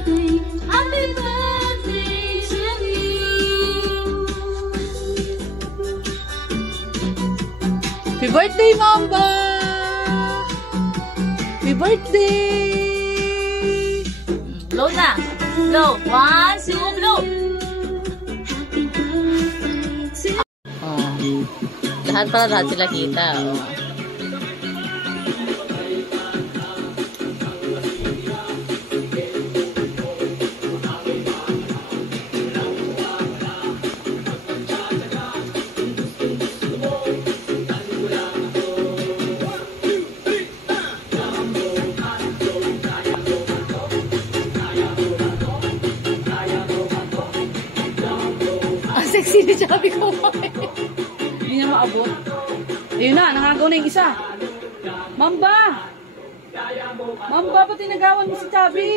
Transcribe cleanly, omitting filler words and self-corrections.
Happy birthday to you. Happy birthday, Mamba! Happy birthday! Blow na. Blow. 1, 2, blow. Oh. Lahat sila kita. Oh. Sexy ni Chubby ko. Hindi na maabot. Ayun na, nakagaw na yung isa. Mamba! Mamba, pati nagawan mo si Chubby.